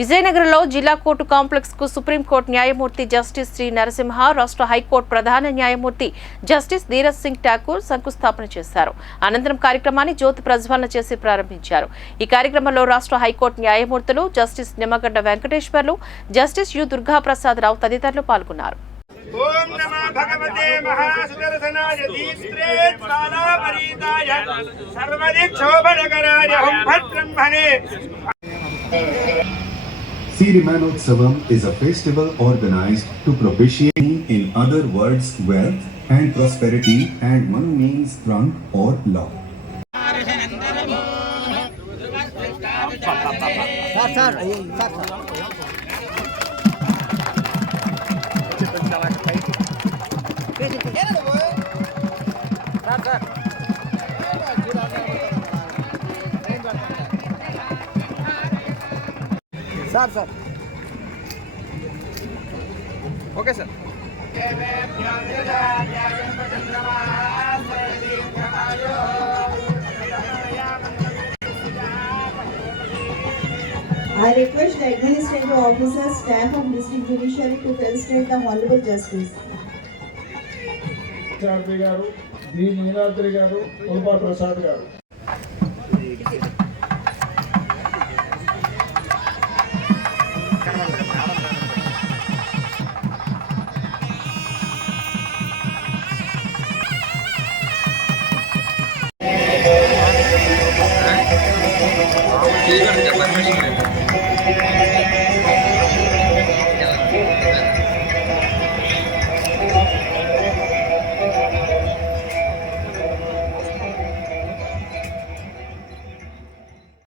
విజయనగరంలో జిల్లా court complex కు సుప్రీంకోర్టు న్యాయమూర్తి జస్టిస్ శ్రీ నరసింహ, రాష్ట్ర హైకోర్టు ప్రధాన న్యాయమూర్తి జస్టిస్ ధీరజ్ సింగ్ ఠాకూర్ శంకుస్థాపన చేశారు. అనంతరం కార్యక్రమాన్ని జ్యోతి ప్రజ్వలన చేసి ప్రారంభించారు. ఈ కార్యక్రమంలో రాష్ట్ర హైకోర్టు న్యాయమూర్తులు justice Nimmagadda Venkateswarlu, justice U Durgaprasad Rao తదితరులు పాల్గొన్నారు. ఓం నమో భగవతే మహాసుదర్శనాయ దీప్త్రే జ్వాలాపరీతాయ సర్వదిక్షోభనకరాయ హుం భద్రం భనే. Sirimanotsavam is a festival organized to propitiate, in other words, wealth and prosperity, and Manu means trunk or law. Sir. Okay, sir. I request the administrative officers, staff of district judiciary to felicitate the Honorable Justice. గారు డి నీలాద్రి గారు ఉల్పా ప్రసాద్ గారు. పర్మిషన్